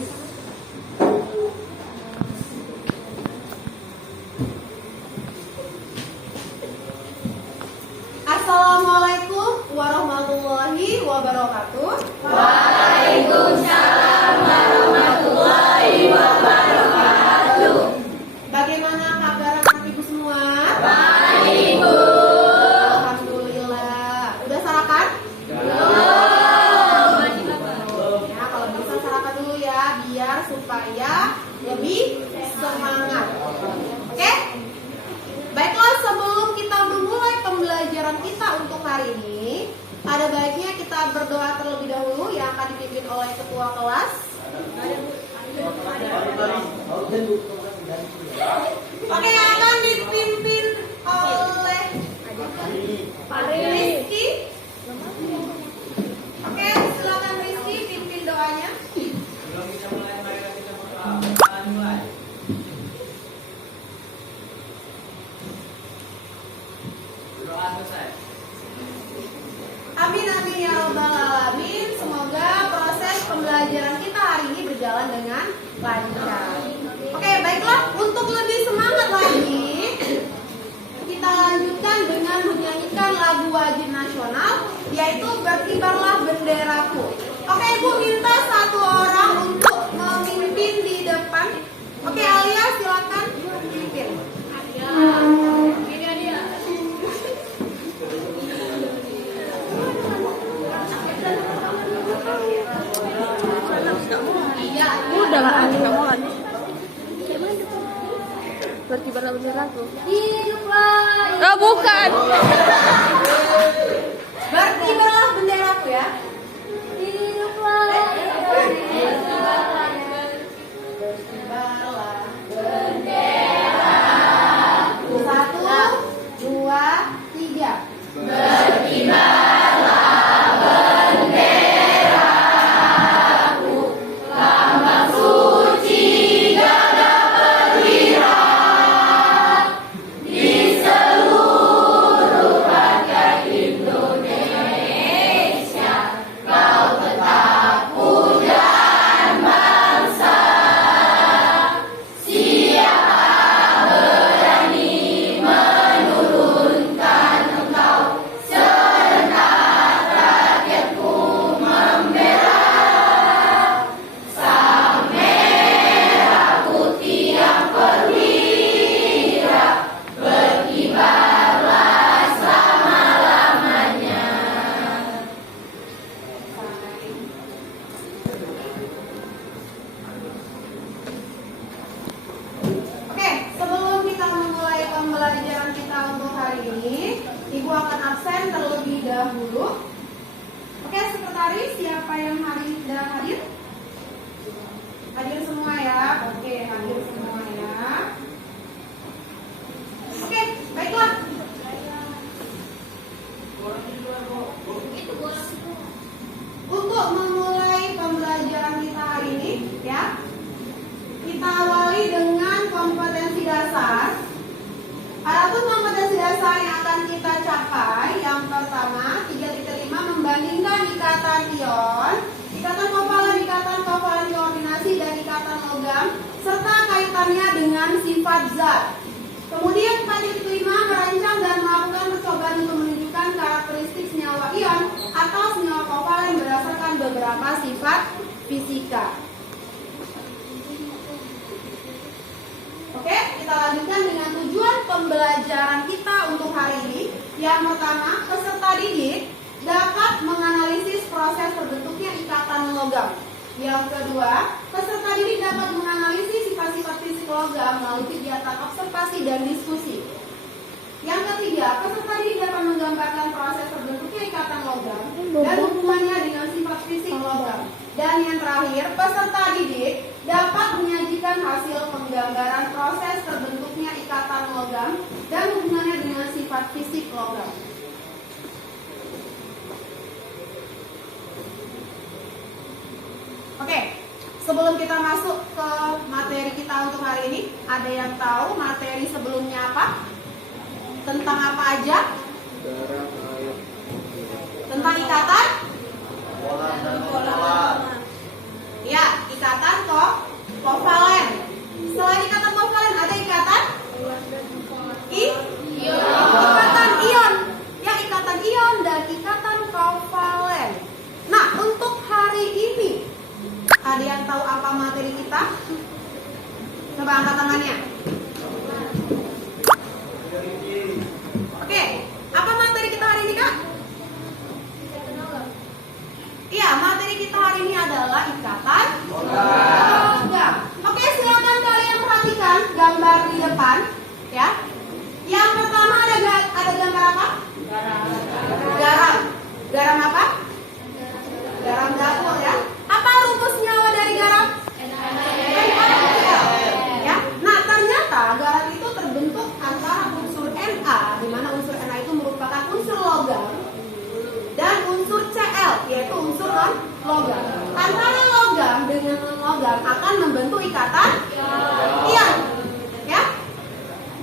Assalamualaikum warahmatullahi wabarakatuh. Waalaikumsalam warahmatullahi wabarakatuh. Bagaimana kabar anak ibu semua? Baik, Bu. Alhamdulillah. Udah sarapan? Belum. Ya, kalau bisa sarapan dulu ya, biar supaya lebih semangat. Oke? Baiklah, sebelum kita memulai pembelajaran kita untuk hari ini, ada baiknya kita berdoa terlebih dahulu yang akan dipimpin oleh ketua kelas. Oke, yang akan dipimpin oleh Pak Rizky. Oke, silakan Rizky pimpin doanya. Amin amin ya rabbal alamin. Semoga proses pembelajaran kita hari ini berjalan dengan lancar. Oke, baiklah, untuk lebih semangat lagi, kita lanjutkan dengan menyanyikan lagu wajib nasional, yaitu Berkibarlah Benderaku. Oke, Ibu minta satu orang untuk memimpin di depan. Oke, Alia silakan pimpin. Udah lah, Ali, kamu lagi. Berkibarlah benderaku. Hiduplah. Oh, bukan. Berkibarlah benderaku ya. Hiduplah. Berkibarlah benderaku. 1, 2, 3. Berkibarlah benderaku, lambang suci gagah perwira di seluruh rakyat Indonesia. Kau tetap pujaan bangsa. Siapa berani menurunkan engkau? Serentak rakyatku membela. Sang merah putih yang perwira, berkibarlah selama-lamanya. Oke, sebelum kita memulai pembelajaran kita untuk hari ini, Ibu akan absen terlebih dahulu. Oke, sekretaris, siapa yang sedang hadir? Hadir semua ya. Oke, hadir semua ya. Oke, baiklah. Untuk memulai pembelajaran kita hari ini, ya, kita awali dengan kompetensi dasar. Adapun kompetensi dasar yang akan kita capai, yang pertama 3.5 membandingkan ikatan ion, ikatan kovalent koordinasi dan ikatan logam serta kaitannya dengan sifat zat. Kemudian 4.5 merancang dan melakukan percobaan untuk menunjukkan karakteristik senyawa ion atau senyawa kovalen berdasarkan beberapa sifat fisika. Oke, kita lanjutkan dengan tujuan pembelajaran kita untuk hari ini. Yang pertama, peserta didik dapat menganalisis proses terbentuknya ikatan logam. Yang kedua, peserta didik dapat menganalisis sifat-sifat fisik logam melalui kegiatan observasi dan diskusi. Yang ketiga, peserta didik dapat menggambarkan proses terbentuknya ikatan logam dan hubungannya dengan sifat fisik logam. Dan yang terakhir, peserta didik dapat menyajikan hasil penggambaran proses terbentuknya ikatan logam dan hubungannya dengan sifat fisik logam. Oke, sebelum kita masuk ke materi kita untuk hari ini, ada yang tahu materi sebelumnya apa? Tentang apa aja? Tentang ikatan? Ya, ikatan kita? Coba angkat tangannya. Oke, apa materi kita hari ini, Kak? Iya, materi kita hari ini adalah ikatan logam. Oke, silakan kalian perhatikan gambar di depan, ya. Yang pertama ada gambar apa? Garam. Garam apa? Garam dapur, ya. Apa rumus nyawa dari garam? NaCl. Ya. Nah, ternyata garam itu terbentuk antara unsur Na, di mana unsur Na itu merupakan unsur logam, dan unsur Cl, yaitu unsur non-logam. Antara logam dengan non-logam akan membentuk ikatan ion. Ya.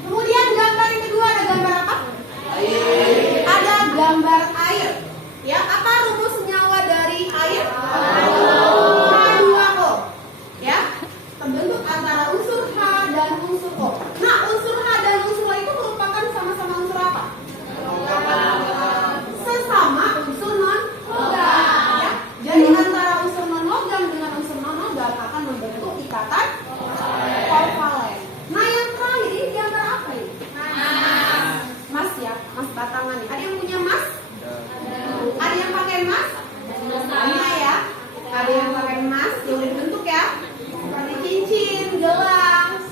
Kemudian gambar yang kedua ada gambar apa? Ada gambar air. Ya, apa rumus nyawa dari air? H2O. Ya, terbentuk antara unsur H dan unsur O. Nah, unsur H dan unsur O itu merupakan sama-sama unsur apa? Sesama unsur non-logam. Ya, jadi antara unsur non-logam dengan unsur non-logam akan membentuk ikatan kovalen. Nah, yang terakhir ini gambar apa ini? Mas ya, mas batangan nih. Ada yang punya mas? Ada yang pakai emas? Banyak ya. Ada yang pakai emas yang udah dibentuk ya, seperti cincin, gelang,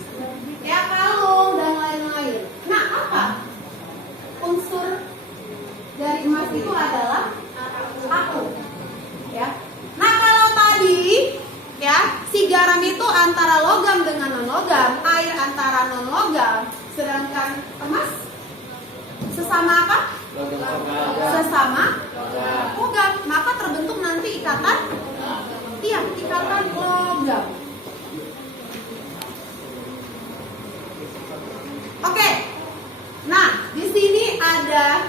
ya kalung dan lain-lain. Nah, apa unsur dari emas itu adalah atom, ya. Nah, kalau tadi ya si garam itu antara logam dengan non-logam, air antara non-logam, sedangkan emas sesama apa? Sesama logam, maka terbentuk nanti ikatan logam. Oke. Nah, di sini ada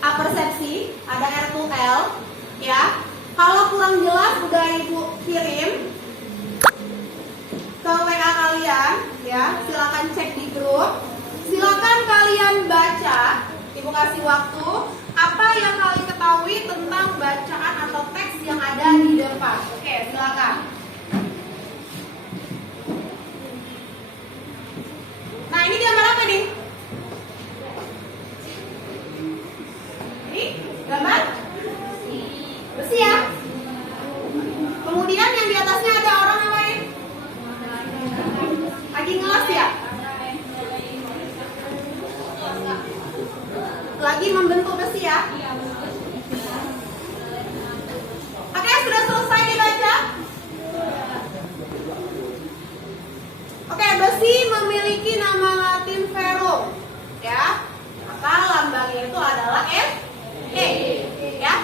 persepsi, ada R2L, ya. Kalau kurang jelas udah Ibu kirim ke WA kalian, ya. Silakan cek di grup. Silakan kalian baca. Ibu kasih waktu. Apa yang kalian ketahui tentang bacaan atau teks yang ada di depan? Oke, silakan. Nah, ini gambar apa nih? Ini gambar besi ya. Kemudian yang di atasnya ada orang apa ini? Lagi ngelas ya? Lagi membentuk besi ya. Oke, sudah selesai dibaca? Oke, besi memiliki nama latin ferrum, ya. Maka lambangnya itu adalah Fe, ya.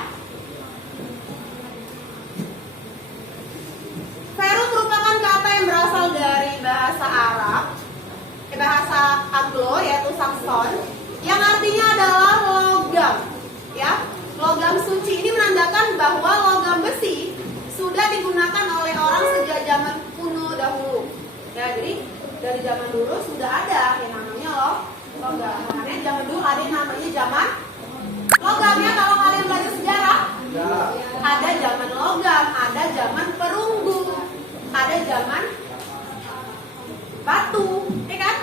Ferrum merupakan kata yang berasal dari bahasa Arab, bahasa Anglo yaitu Saxon, yang artinya adalah logam, ya. Logam suci ini menandakan bahwa logam besi sudah digunakan oleh orang sejak zaman kuno dahulu. Ya, jadi dari zaman dulu sudah ada yang namanya logam. Makanya zaman dulu ada yang namanya zaman logamnya. Kalau kalian belajar sejarah, ada zaman logam, ada zaman perunggu, ada zaman batu, ya kan?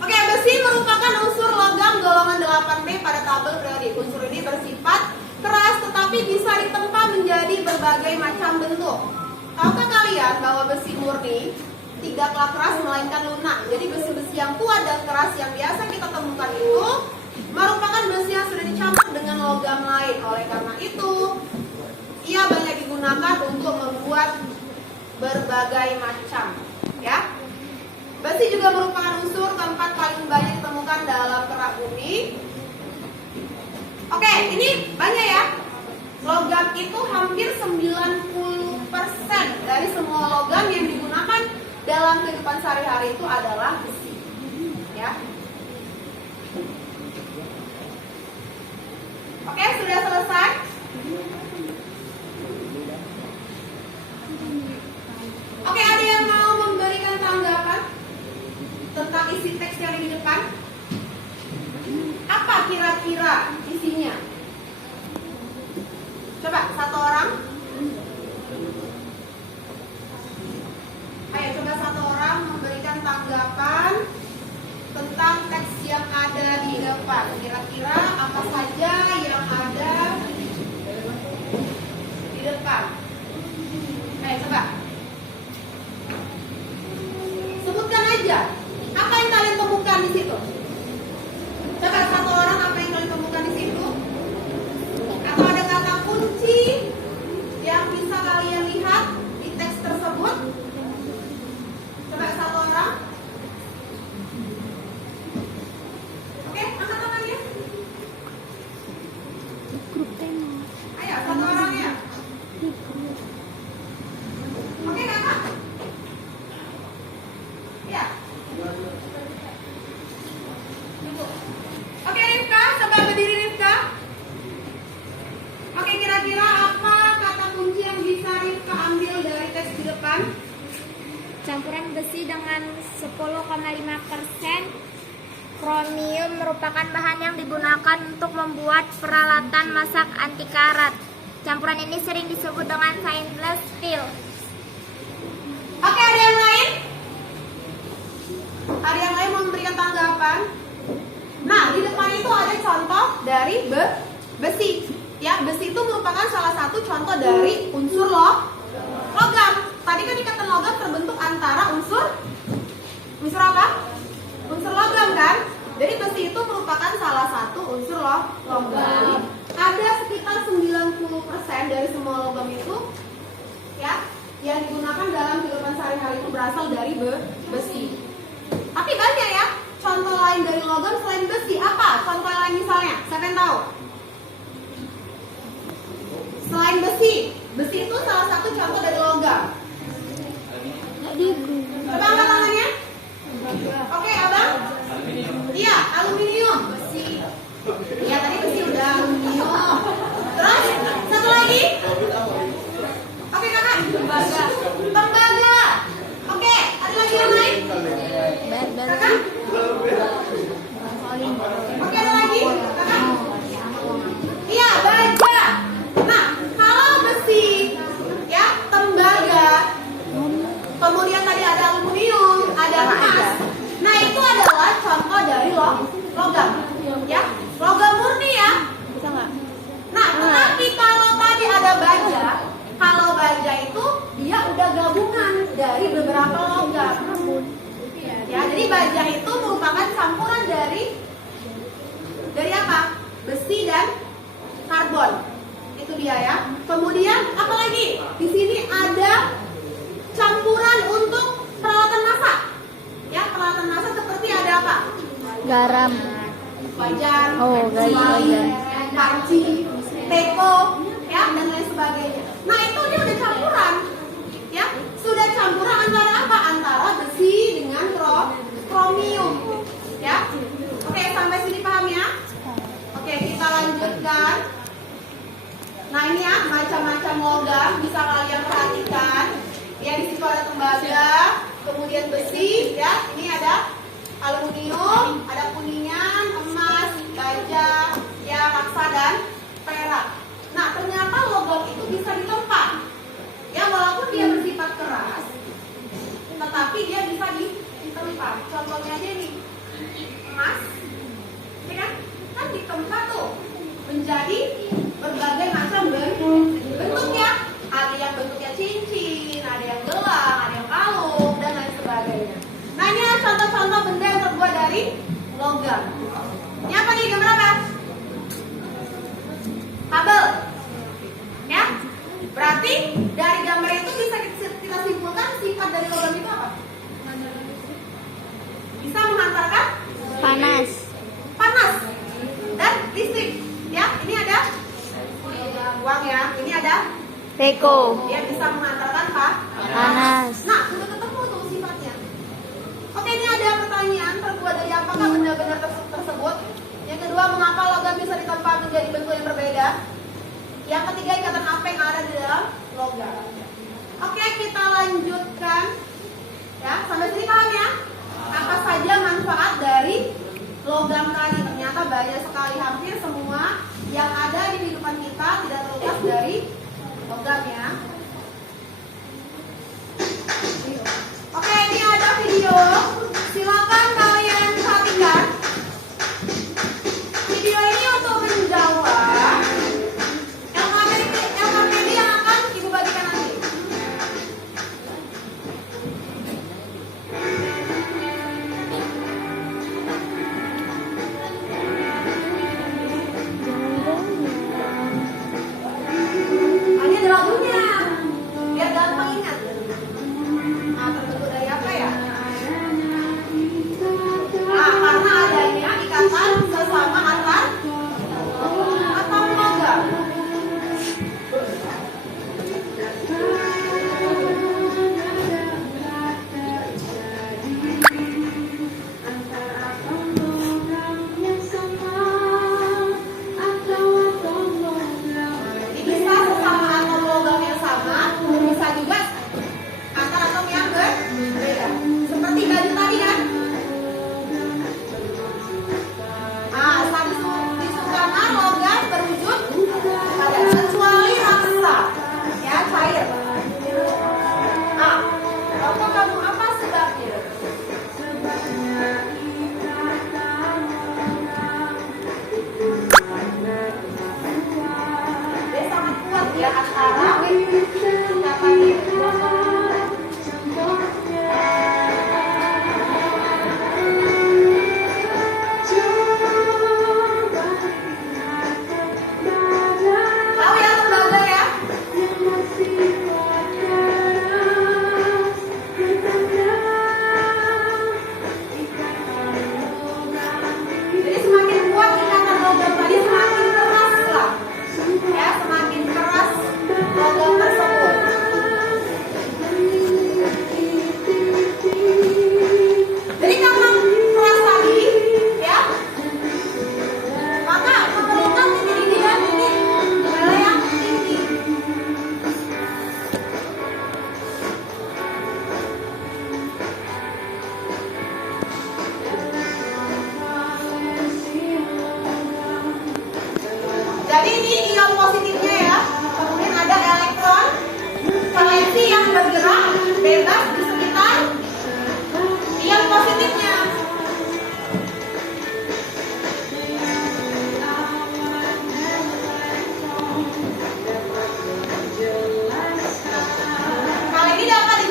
Oke, besi merupakan unsur logam golongan 8B pada tabel periodik. Unsur ini bersifat keras tetapi bisa ditempa menjadi berbagai macam bentuk. Tahukah kalian bahwa besi murni tidaklah keras melainkan lunak. Jadi besi-besi yang kuat dan keras yang biasa kita temukan itu merupakan besi yang sudah dicampur dengan logam lain. Oleh karena itu, ia banyak digunakan untuk membuat berbagai macam, ya. Besi juga merupakan unsur keempat paling banyak ditemukan dalam kerak bumi. Oke, ini banyak ya. Logam itu hampir 90% dari semua logam yang digunakan dalam kehidupan sehari-hari itu adalah besi, ya. Oke, sudah selesai. Oke, ada yang mau memberikan tanggapan tentang isi teks yang di depan? Apa kira-kira isinya? Coba satu orang. di depan. Coba. Sebutkan aja. Apa yang kalian temukan di situ? Coba satu orang apa yang kalian temukan di situ? Atau ada kata kunci yang bisa kalian lihat di teks tersebut? Coba satu orang. Oke, angkat tangannya. Grup tema. Ayo, satu orang ya. Oke, kakak. Ya. Oke, Rifka, coba berdiri Rifka. Oke, kira-kira apa kata kunci yang bisa Rifka ambil dari teks di depan? Campuran besi dengan 10,5% kromium merupakan bahan yang digunakan untuk membuat peralatan masak anti karat. Campuran ini sering disebut dengan stainless steel. Oke, ada yang lain? Ada yang lain mau memberikan tanggapan? Nah, di depan itu ada contoh dari besi. Ya, besi itu merupakan salah satu contoh dari unsur logam. Tadi kan ikatan logam terbentuk antara unsur apa? Unsur logam kan? Jadi besi itu merupakan salah satu unsur logam. Ada sekitar 90% dari semua logam itu ya yang digunakan dalam kehidupan sehari-hari itu berasal dari besi. Tapi banyak ya contoh lain dari logam selain besi. Apa? Contoh lain misalnya, siapa yang tahu? Selain besi, besi itu salah satu contoh dari logam. Coba angkat tangannya. Oke, abang? Iya, aluminium. Besi. Iya, tadi besi udah aluminium. Terus, satu lagi. Oke, kakak. Tembaga. Oke, ada lagi yang lain? Kakak? Oke, ada lagi? Kakak? Iya, baja. Nah, kalau besi, ya, tembaga. Kemudian tadi ada aluminium, ada emas. Nah, itu adalah contoh dari logam. Ya, logam murni ya. Bisa nggak? Nah, tetapi kalau tadi ada baja, kalau baja itu dia udah gabungan dari beberapa logam. Ya, jadi baja itu merupakan campuran dari apa? Besi dan karbon. Itu dia ya. Kemudian apa lagi? Di sini ada campuran untuk peralatan masak. Ya, peralatan masak seperti ada apa? Garam. Wajan, Oh, wajan. panci, teko, ya, dan lain sebagainya. Nah, itu dia udah campuran. Ya, sudah campuran antara apa? Antara besi dengan kromium. Ya. Oke, sampai sini paham ya? Oke, kita lanjutkan. Nah, ini ya macam-macam logam bisa kalian perhatikan. Ya, di situ ada tembaga, kemudian besi, ya. Ini ada aluminium, ada kuningan, emas, baja, ya, raksa dan perak. Nah, ternyata logam itu bisa ditempa. Ya, walaupun dia bersifat keras, tetapi dia bisa ditempa. Contohnya aja nih, emas, ya kan? Kan ditempa tuh menjadi berbagai macam bentuk ya. Ada yang bentuknya cincin, ada yang gelang, ada yang kalung, dan lain sebagainya. Nah, ini adalah contoh-contoh benda yang terbuat dari logam. Ini apa nih, gambar apa? Kabel. Ya? Berarti dari gambar itu bisa kita simpulkan sifat dari logam itu apa? Bisa menghantarkan Panas. panas dan listrik. Ya, ini ada uang ya. Ini ada Teko. dia bisa mengantarkan Panas. Nah, sudah ketemu tuh sifatnya. Oke, ini ada pertanyaan, terbuat dari apakah benda-benda tersebut? Yang kedua, mengapa logam bisa ditempa menjadi bentuk yang berbeda? Yang ketiga, ikatan apa yang ada di dalam logam? Oke, kita lanjutkan. Ya, sampai sini paham ya? Apa saja manfaat dari logam tadi? Ternyata banyak sekali, hampir semua yang ada di kehidupan kita tidak terlepas dari logam ya. Oke, ini ada video. Silakan kalian perhatikan. Video ini untuk menjawab LKPD yang akan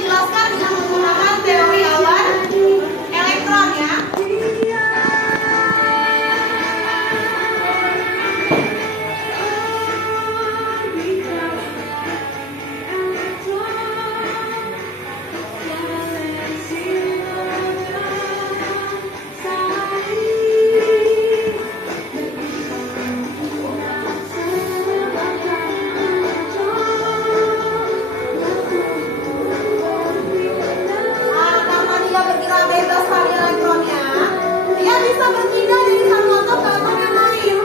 menjelaskan dengan menggunakan teori awan elektron ya. Karena dia bergerak bebas pada elektronnya, dia bisa berpindah dari satu atom ke atom yang lain.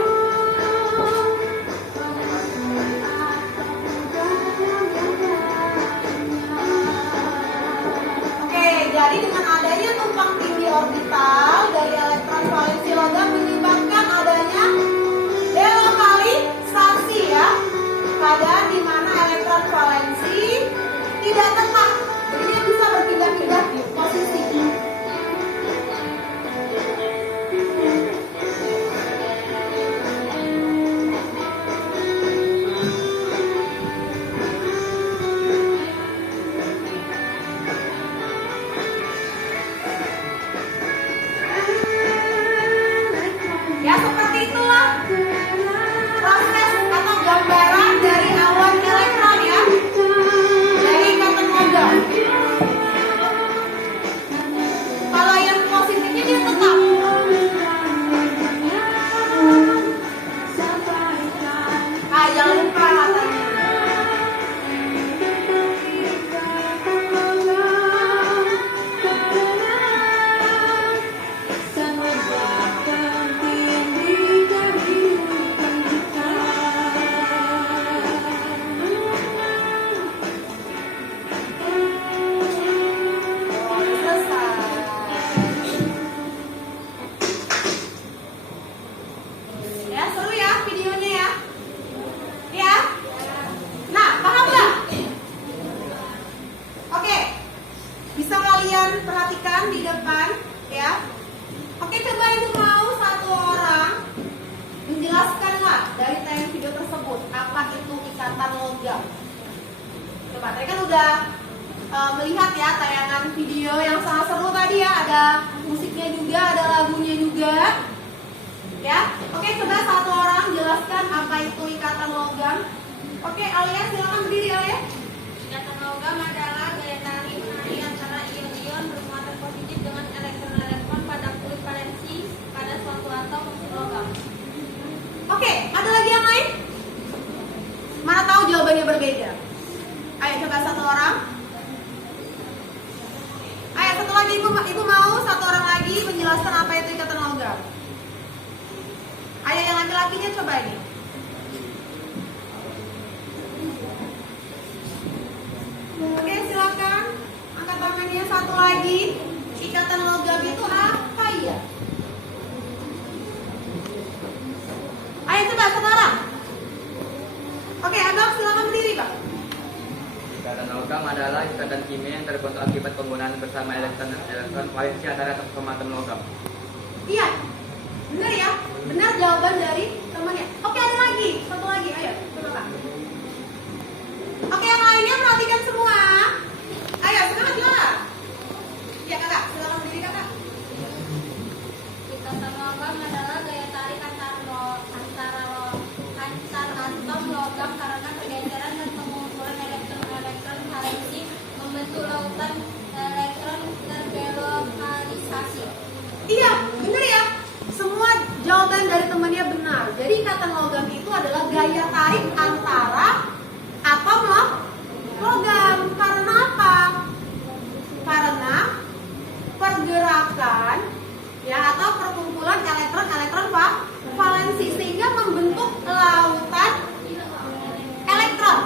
Oke, jadi dengan adanya tumpang tindih orbital dari elektron valensi logam menyebabkan adanya delokalisasi ya, keadaan di mana elektron valensi tidak tetap, jadi dia bisa berpindah-pindah di posisi. Ya seperti itulah proses atau gambaran dari awan elektron ya, dari ikatan logam. Kalau yang positifnya dia tetap. Ah, jangan lupa katanya. Ya, seru ya videonya ya. Ya. Nah, paham nggak? Oke. Bisa kalian perhatikan di depan ya. Oke, coba ibu mau satu orang menjelaskanlah dari tayangan video tersebut apa itu ikatan logam. Coba, tadi kan udah melihat ya tayangan video yang sangat seru tadi ya, ada musiknya juga, ada lagunya juga. Ya, oke, coba satu orang jelaskan apa itu ikatan logam. Oke, Alia silakan berdiri Alia. Ikatan logam adalah gaya tarik menarik antara ion-ion bermuatan positif dengan elektron-elektron pada kulit valensi pada suatu atom logam. Oke, ada lagi yang lain? Mana tahu jawabannya berbeda. Ayo coba satu orang. Ayo satu lagi, ibu mau satu orang lagi menjelaskan apa itu ikatan logam. Ayo yang laki-lakinya coba ini. Oke, silakan angkat tangannya satu lagi. Ikatan logam itu apa ya? Ayo coba sekarang. Oke, Abang silakan berdiri Kak. Ikatan logam adalah ikatan kimia yang terbentuk akibat penggunaan bersama elektron valensi antara atom logam. Iya, benar ya? Benar jawaban dari temannya. Oke, ada lagi, satu lagi, ayo coba Kak. Oke, yang lainnya perhatikan semua. Ayo, semangat juara. Ya Kakak, silakan berdiri Kakak. Ikatan logam adalah gaya tarik antar atom logam karena pergeseran dan pengumpulan elektron-elektron valensi membentuk lautan elektron terdelokalisasi. Iya, benar ya? Semua jawaban dari temannya benar. Jadi ikatan logam itu adalah gaya tarik antara atom logam. Karena apa? Karena pergerakan ya atau perkumpulan elektron valensi sehingga membentuk lautan elektron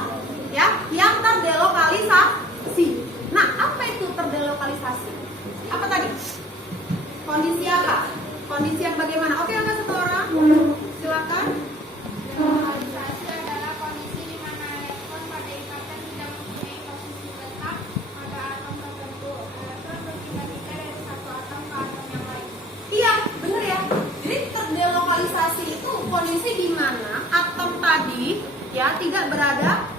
ya yang terdelokalisasi. Nah, apa itu terdelokalisasi? Apa tadi? Kondisi apa? Kondisi yang bagaimana? Oke, angkat satu orang. Silakan. Delokalisasi adalah kondisi di mana elektron pada ikatan tidak mempunyai posisi tetap pada atom tertentu. Elektron berpindah-pindah dari satu atom ke atom yang lain. Iya, benar ya. Jadi terdelokalisasi itu kondisi di mana atom tadi ya tidak berada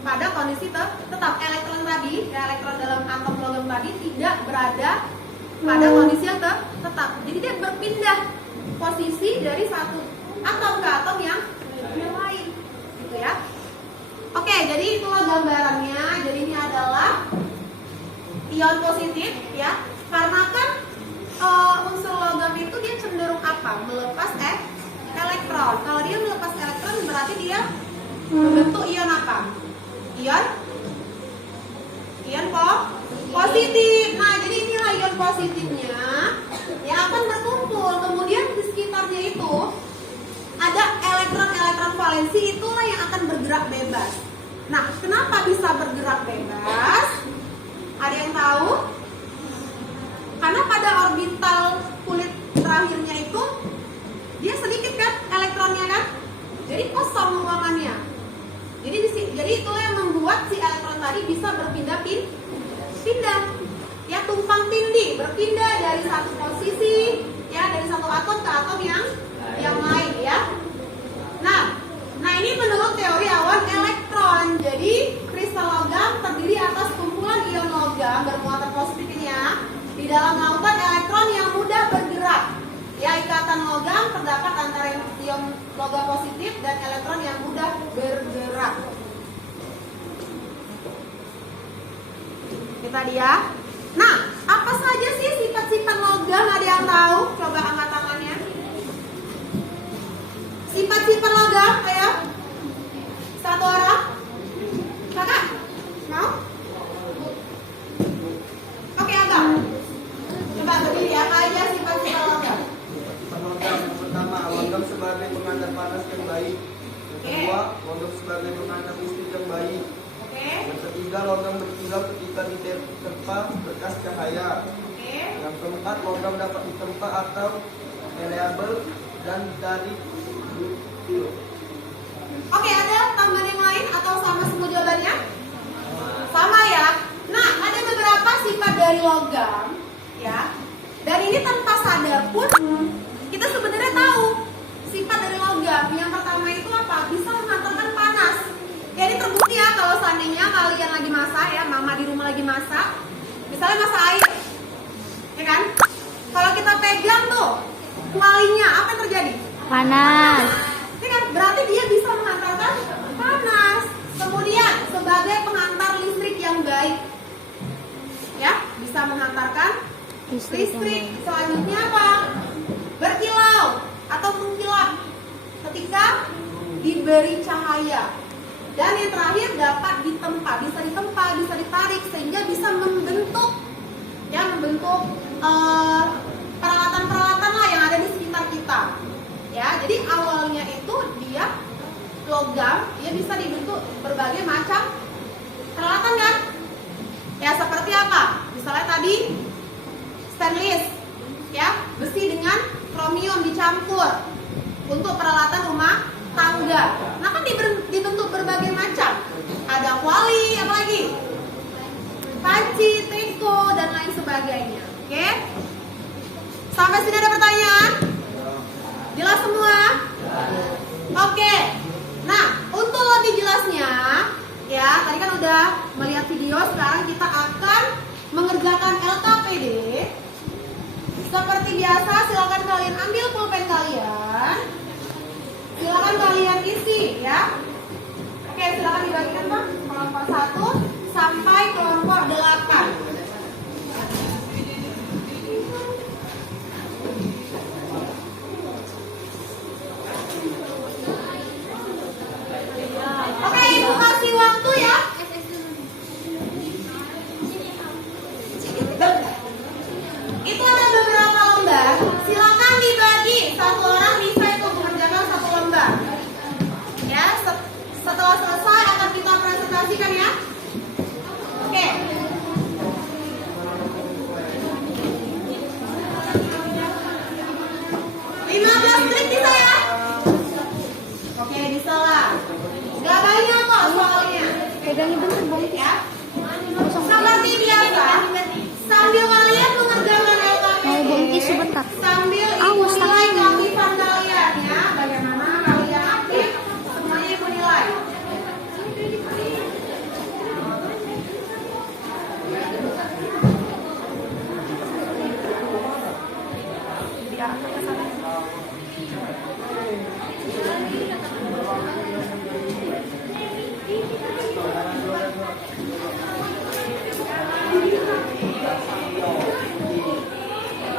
pada kondisi tetap. Elektron tadi, ya elektron dalam pada kondisi yang tetap. Jadi dia berpindah posisi dari satu atom ke atom yang lain, gitu ya. Oke, jadi itulah gambarannya. Jadi ini adalah ion positif, ya. Karena kan unsur logam itu dia cenderung apa? Melepas elektron. Kalau dia melepas elektron berarti dia membentuk ion apa? Ion positif. Nah, jadi inilah ion positifnya yang akan berkumpul. Kemudian di sekitarnya itu ada elektron-elektron valensi, itulah yang akan bergerak bebas. Nah, kenapa bisa bergerak bebas? Ada yang tahu? Karena pada orbital kulit terakhirnya itu dia sedikit kan elektronnya kan? Jadi kosong ruangannya. Jadi itulah yang membuat si elektron tadi bisa berpindah, ya, tumpang tindih, berpindah dari satu posisi, ya, dari satu atom ke atom yang lain, ya. Nah ini menurut teori awan elektron. Jadi kristal logam terdiri atas kumpulan ion logam bermuatan positif ini, ya. Di dalam lautan elektron yang mudah bergerak. Ya, ikatan logam terdapat antara ion logam positif dan elektron yang mudah bergerak. Kita lihat. Nah, apa saja sih sifat-sifat logam? Ada yang tahu? Coba angkat tangannya. Sifat-sifat logam, ayo. Satu orang. Kakak, mau? Oke, Agam. Coba berdiri, apa aja sifat-sifat logam? Logam yang pertama, logam sebagai pengantar panas yang baik. Yang kedua, logam sebagai pengantar listrik yang baik. Yang ketiga, logam berkilau ketika diterpa berkas cahaya. Yang keempat, logam dapat ditempa atau reliable dan ditarik. Oke, ada tambahan yang lain atau sama semua jawabannya? Sama, ya. Nah, ada beberapa sifat dari logam, ya. Dan ini tanpa sadar pun kita sebenarnya tahu sifat dari logam. Yang pertama itu apa? Bisa menghantarkan panas. Ya, ini terbukti ya kalau seandainya kalian lagi masak, ya, mama di rumah lagi masak, misalnya masak air, ya kan? Kalau kita pegang tuh kualinya, apa yang terjadi? Panas. Ya kan? Berarti dia bisa menghantarkan panas. Kemudian sebagai penghantar listrik yang baik, ya, bisa menghantarkan listrik. Selanjutnya apa? Berkilau atau mengkilap ketika diberi cahaya. Dan yang terakhir dapat ditempa, bisa ditarik sehingga bisa membentuk, ya, peralatan-peralatan lah yang ada di sekitar kita. Ya, jadi awalnya itu dia logam, dia bisa dibentuk berbagai macam peralatan kan? Ya, seperti apa? Misalnya tadi stainless, ya, besi dengan kromium dicampur untuk peralatan rumah tangga. Nah, kan dibentuk berbagai macam. Ada kuali, apa lagi? Panci, triko, dan lain sebagainya. Oke? Sampai sini ada pertanyaan? Jelas semua? Oke. Nah, untuk lebih jelasnya, ya, tadi kan udah melihat video, sekarang kita akan mengerjakan LKPD. Seperti biasa, silakan kalian ambil pulpen kalian. Silakan kalian isi, ya. Oke, silakan dibagikan, Pak. Kelompok 1 sampai kelompok 8. Oke, Ibu kasih waktu ya. Itu ada beberapa lembar. Silakan dibagi, satu orang bisa itu mengerjakan satu lembar. Ya, setelah selesai akan kita presentasikan, ya. Oke. Trik bisa ya? Oke, bisa lah. Gak banyak kok soalnya. Pegangnya bentar, Bang. Ya. Seperti biasa, sambil kalian mengerjakan LKPD, Mau bongki sebentar. sambil ibu nilai keaktifan kalian, ya. Bagaimana kalian aktif, semuanya ibu nilai.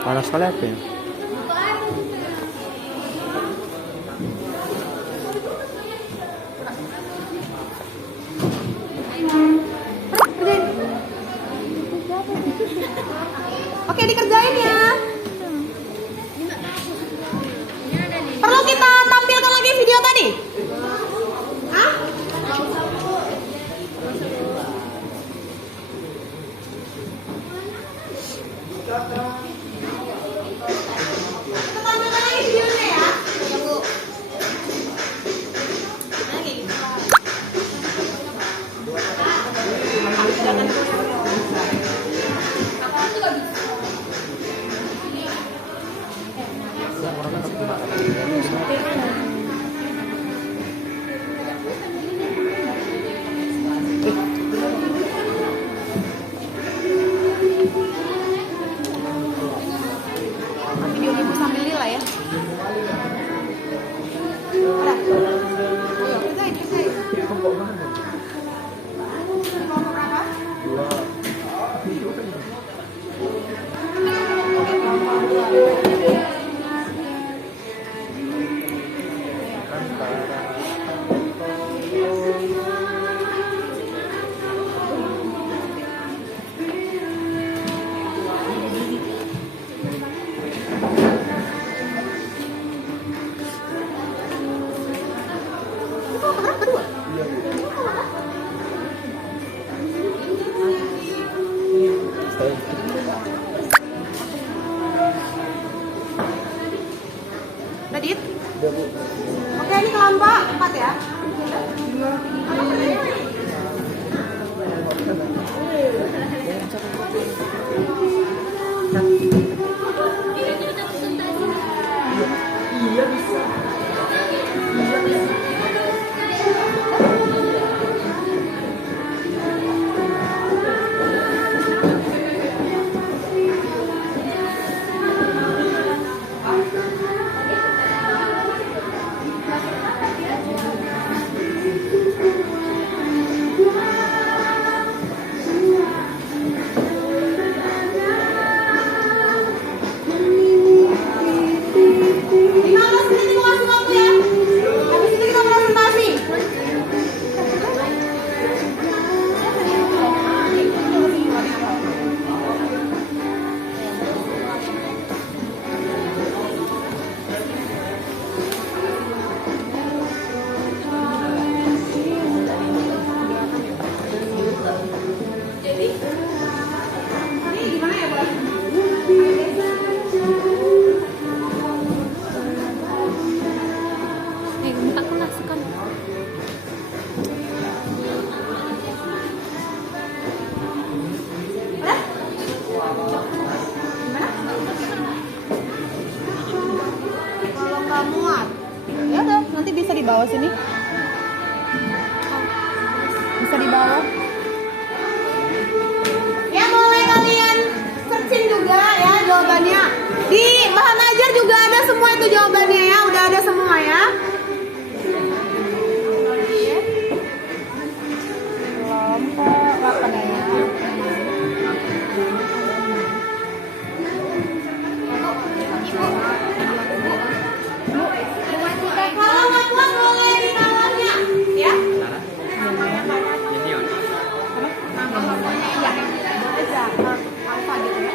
Panas sekali apa ya? Oke, dikerjain ya. Perlu kita tampilkan lagi video tadi? Hah? Kita tampilkan lagi videonya ya. Tunggu. Video ibu sambil lila ya. Udah. Ayo, kerjain. Kelompok berapa? Udah, Dit? Oke, ini kelompok 4 ya. Bawah sini. Bisa di bawah. Ya, boleh kalian searching juga ya jawabannya. Di bahan ajar juga ada semua itu jawabannya ya, udah ada semua ya. Kelompok apa nih ya? Kalau nggak puas boleh di bawahnya, ya. Alfa gitu ya.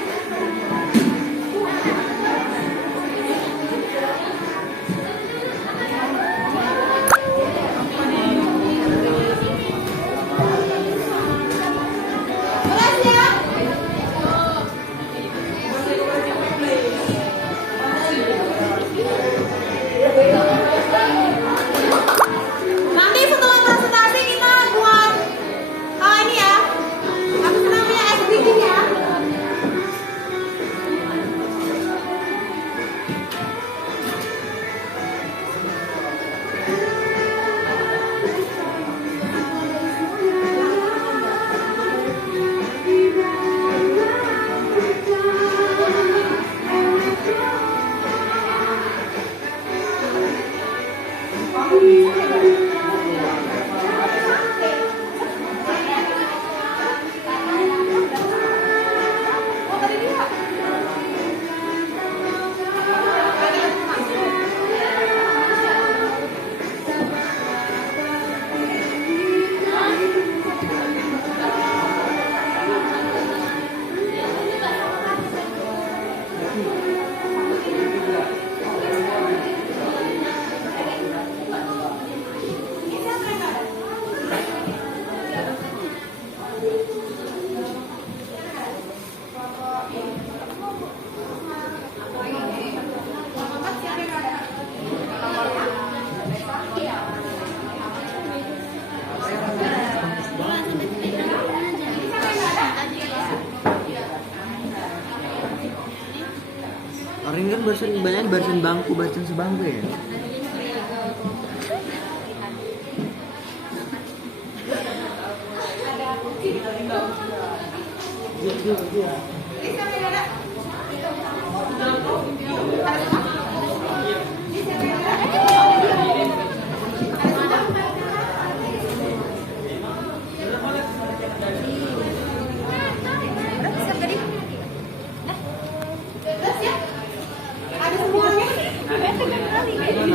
kan barusan bangku, barusan sebangku ya. Ada semuanya. Ini.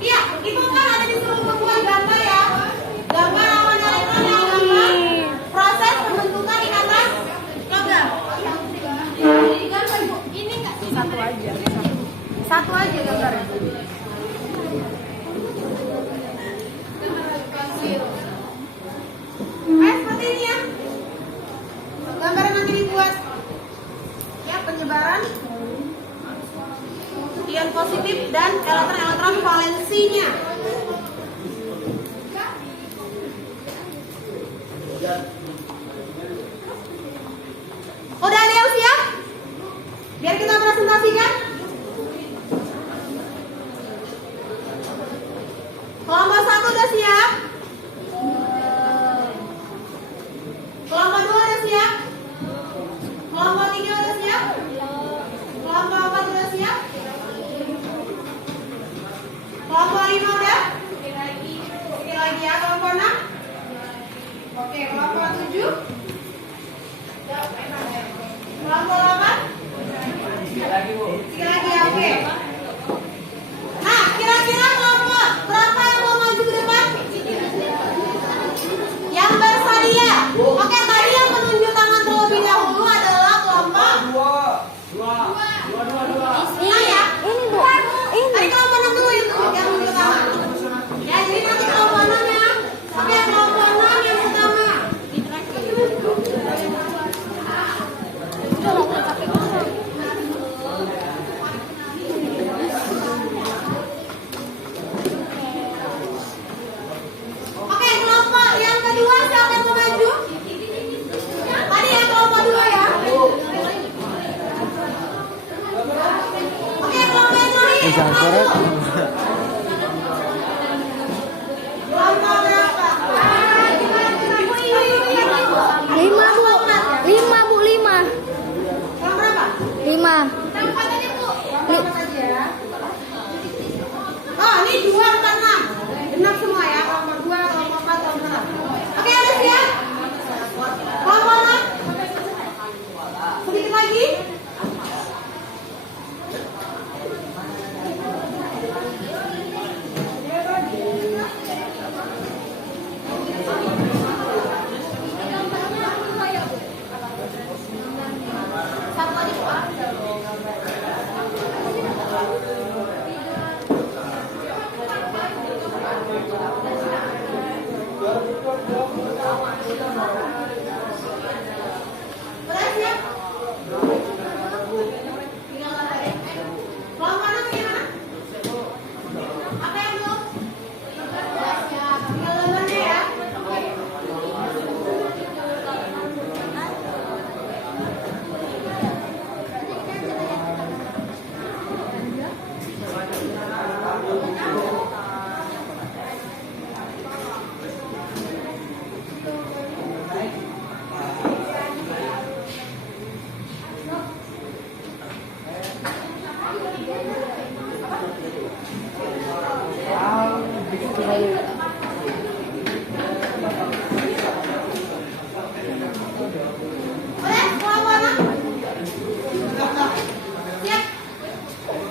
Iya, itu kan ada di seluruh buah gambar ya. Gambar awan elektron yang gambar proses pembentukan ikatan logam. Ini gambar Ibu. Ini enggak satu aja. Satu aja gambarnya. Seperti ini ya. Gambar yang nanti dibuat. Ya, penyebaran ion positif dan elektron-elektron valensinya. Udah ada yang siap? Biar kita presentasikan. Kelompok 1 udah siap? Kelompok 2 udah siap? Kelompok 3 udah siap? Kelompok 4 udah siap? Kelompok 5 udah? Sekali lagi ya, kelompok 6? Oke, kelompok 7? Kelompok 8? Sekali lagi ya, oke. Nah, kira-kira kelompok berapa yang mau maju ke depan? Yang bersedia. Oke, tadi yang menunjuk tangan terlebih dahulu adalah kelompok Nah ya. Ini Bu. Ini. Tadi kelompok 6 dulu itu yang menunjuk tangan. Ya, jadi nanti kelompok 6 ya. Oke, kelompok 6 yang pertama. Oke, kelompok yang kedua siapa yang mau maju? Tadi ya kelompok 2 ya. Oke, kelompok yang terakhir. Jangan korek. Kelompok berapa? 5 Bu. 5 Bu, 5. Kelompok berapa? 5. Tempat aja Bu. Kelompok aja ya. Oh, ini 2, 4, 6. Genap semua ya. Kelompok 2, kelompok 4, kelompok 6. Oke, ada siap? Kelompok 6. Sedikit lagi. Satu lagi Pak. Udah siap? Kelompok 6 gimana? Apa yang belum? Udah siap. Tinggal gambarnya ya. Udah, kelompok 6. Siap?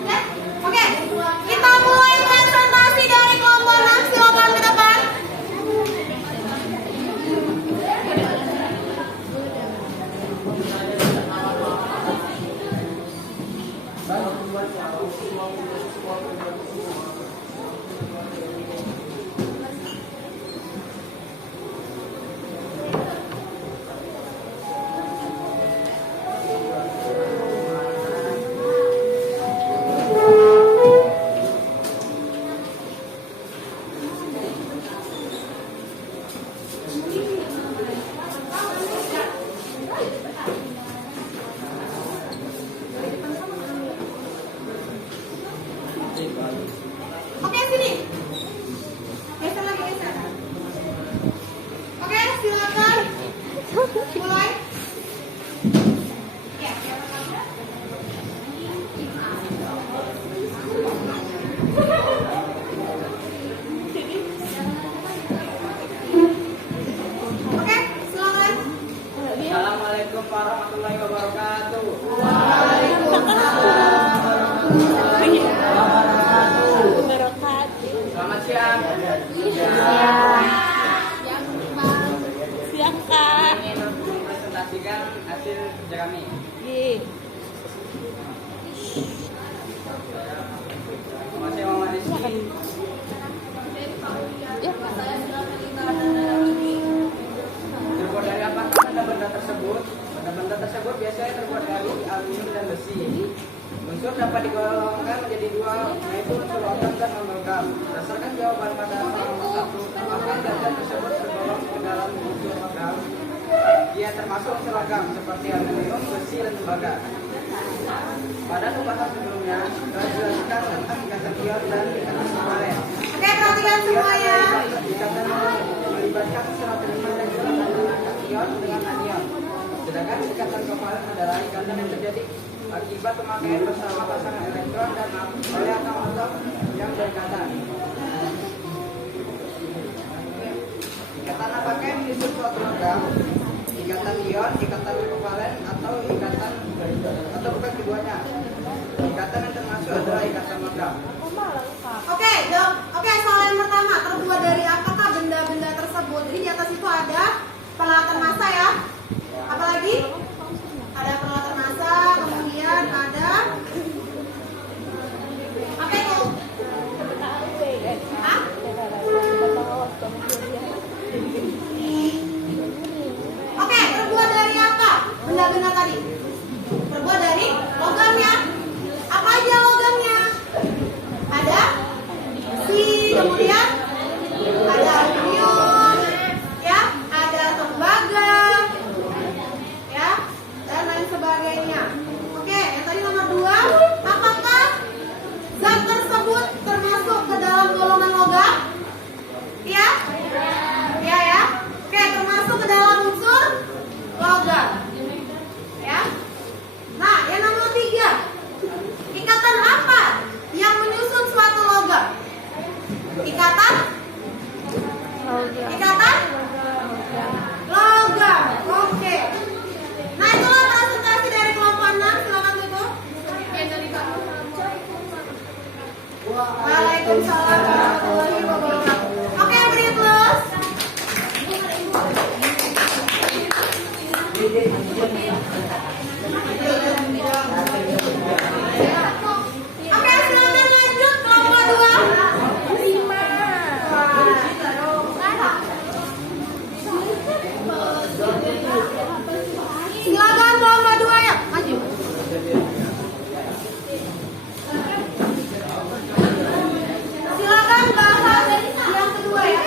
Siap? Oke, kita mulai presentasi dari kelompok 6. Silakan ke depan. aluminium dan besi. Unsur dapat digolongkan menjadi dua, yaitu unsur logam dan non-logam. Berdasarkan jawaban pada soal nomor 1, maka zat tersebut tergolong ke dalam unsur logam. Dia termasuk unsur logam seperti aluminium, besi, dan tembaga. Pada pembahasan sebelumnya, telah dijelaskan tentang ikatan ion dan ikatan kovalen. Oke, perhatikan semuanya. Ikatan melibatkan surat terima dan surat antara ion dengan anion. Sedangkan ikatan kovalen adalah ikatan yang terjadi akibat pemakaian bersama pasangan elektron dan oleh atom-atom yang berikatan. Ikatan apakah yang menyusun suatu logam? Ikatan ion, ikatan kovalen, atau ikatan atau bukan keduanya? Ikatan yang termasuk adalah ikatan logam. Oke, soal yang pertama, terbuat dari apakah benda-benda tersebut? Jadi di atas itu ada peralatan massa ya. Apalagi? Ada peralatan massa, kemudian ada apa itu? Hah? Oke, terbuat dari apa? Benda-benda tadi. Terbuat dari logam ya. Apa aja logamnya? Ada besi, kemudian ada aluminium, ya, ada tembaga, ya, dan lain sebagainya. Oke, yang tadi nomor 2, apakah zat tersebut termasuk ke dalam golongan logam? Ya, ya. Oke, termasuk ke dalam unsur logam, ya. Nah, yang nomor 3, ikatan apa yang menyusun suatu logam? Ikatan logam. Oke. Nah, itulah presentasi dari kelompok 6. Silakan tutup. Waalaikumsalam warahmatullahi wabarakatuh. Oke, Briefless. Oke, silakan lanjut kelompok 2. Silakan kelompok 2 ya, maju. Silakan bahas yang kedua ya.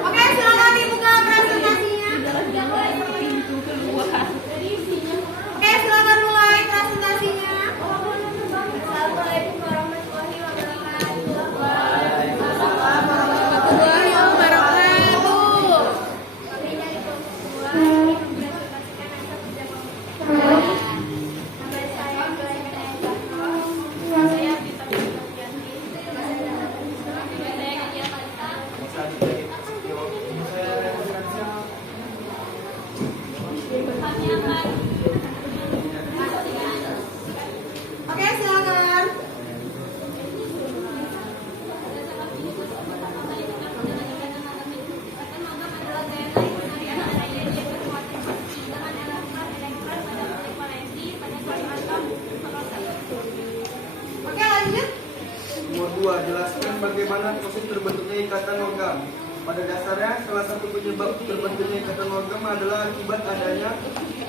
Oke, silakan dibuka presentasinya. Oke, silakan mulai presentasinya. Assalamualaikum warahmatullahi wabarakatuh. Warahmatullahi wabarakatuh. Kami dari kelompok 2 ingin mempresentasikan hasil kerja kelompok kami. Nama saya Glenn Eko. Saya Bita Fitriyanti. Saya Nadia Kalita. Kami akan Oke, silakan. Oke, lanjut. Nomor 2, jelaskan bagaimana proses terbentuknya ikatan logam. Pada dasarnya, salah satu penyebab terbentuknya ikatan logam adalah akibat adanya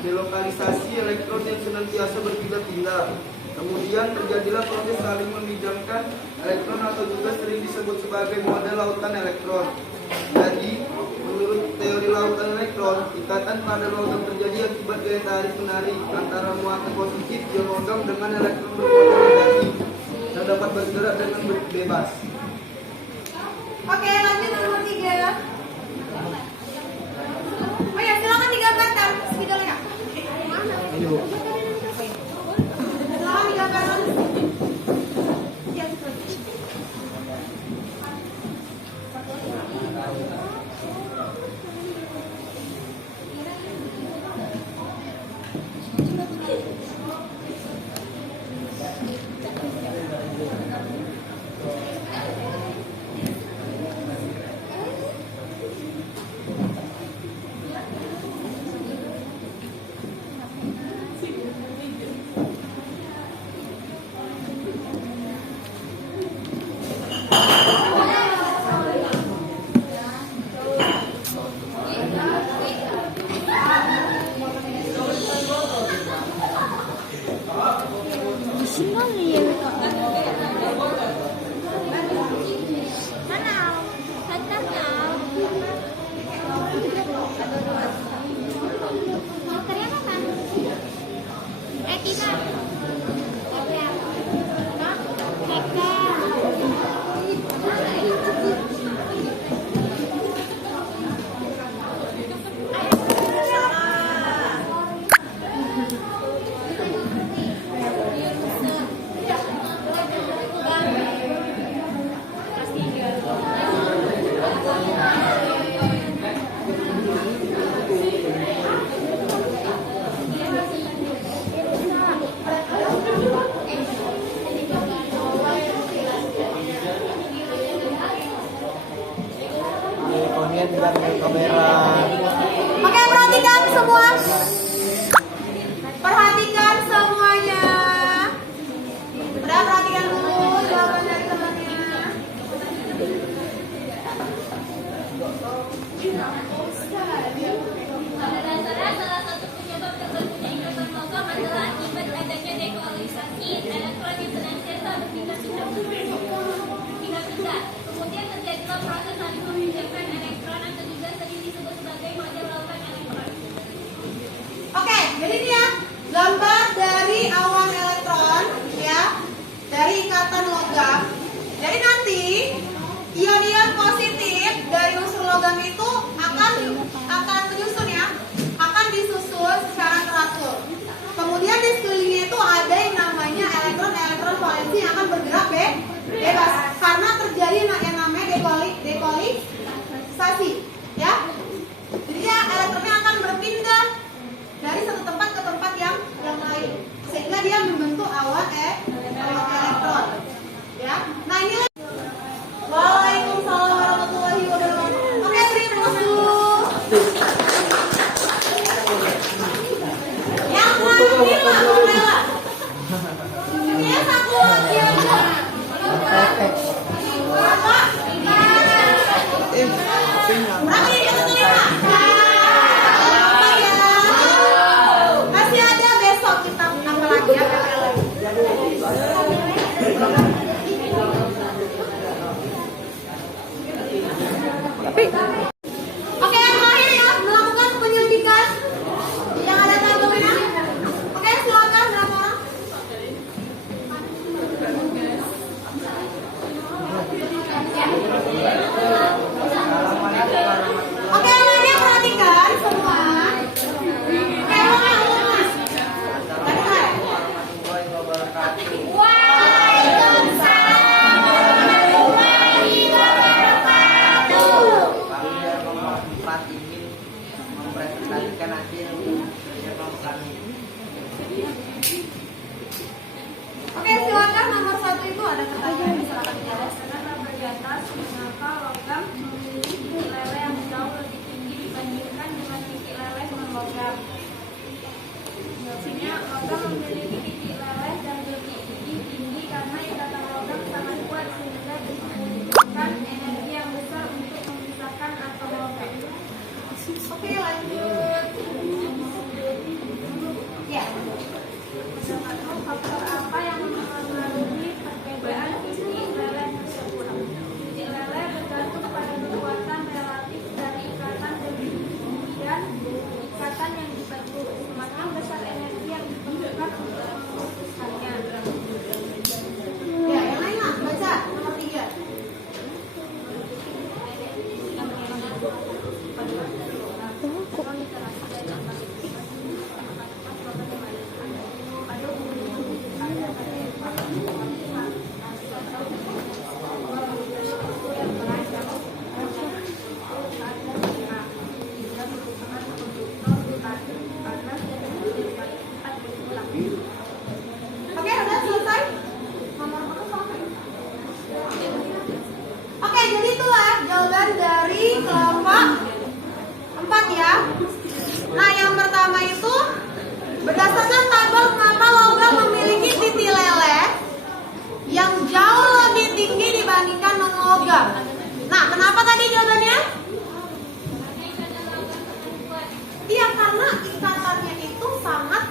delokalisasi elektron yang senantiasa berpindah-pindah. Kemudian terjadilah proses saling meminjamkan elektron atau juga sering disebut sebagai model lautan elektron. Jadi, menurut teori lautan elektron, ikatan pada logam terjadi akibat gaya tarik-menarik antara muatan positif ion logam dengan elektron bermuatan negatif dan dapat bergerak dengan bebas. Oke, lanjut nomor 3. Oh ya, silakan digambarkan spidolnya. Silakan digambarkan. Ya, pengen ganti kamera. Oke, perhatikan semua. Perhatikan semuanya. Udah, perhatikan dulu jawaban dari temannya. Pada dasarnya salah satu penyebab terbentuknya ikatan logam adalah akibat adanya depolarisasi elektron yang senantiasa berpindah-pindah. Kemudian terjadilah proses saling memindahkan elektron atau juga sering disebut sebagai model logam elektron. Oke, jadi ini ya gambar dari awan elektron ya, dari ikatan logam. Jadi nanti ion-ion positif dari unsur logam itu akan menyusun ya, akan disusun secara teratur. Kemudian di sekelilingnya itu ada yang namanya elektron valensi yang akan bergerak bebas karena terjadi yang namanya depolisasi ya. Jadi ya elektronnya akan berpindah dari satu tempat ke tempat yang lain sehingga dia membentuk awan elektron ya. Nah ini Waalaikumsalam warahmatullahi wabarakatuh. Oke, terus dulu. Yang mana Bella? Ini satu lagi ya. Berapa? Berapa ini ketemu Pak? Masih ada besok kita apa lagi ya? Oke, yang terakhir ya, melakukan penyuntikan yang ada tabungannya. Oke, silakan berapa orang? Oke, yang lainnya perhatikan semua. Oke, Mas. Mempresentasikan hasil kami. Oke, silakan nomor 1 itu ada pertanyaan, silakan dijawab. Di atas, mengapa logam memiliki titik lele yang jauh lebih tinggi dibandingkan dengan titik lele non-logam? Jawabannya, logam memiliki titik lele dan lebih tinggi karena ikatan logam sangat kuat sehingga dibutuhkan energi yang besar untuk memisahkan atom logam. Oke, lanjut. Ya. Faktor apa yang mempengaruhi perbedaan titik lele tersebut? Titik lele bergantung pada kekuatan relatif dari ikatan dan ikatan yang dibentuk. Semakin besar energi yang diperlukan untuk memutuskannya. Ya, yang lain lah, baca nomor 3. Oke, udah selesai. Nomor berapa? Oke, jadi itulah jawaban dari kelompok 4 ya. Nah, yang pertama itu berdasarkan tabel mengapa logam memiliki titik lele yang jauh lebih tinggi dibandingkan non-logam. Nah, kenapa tadi jawabannya? Iya, karena ikatannya itu sangat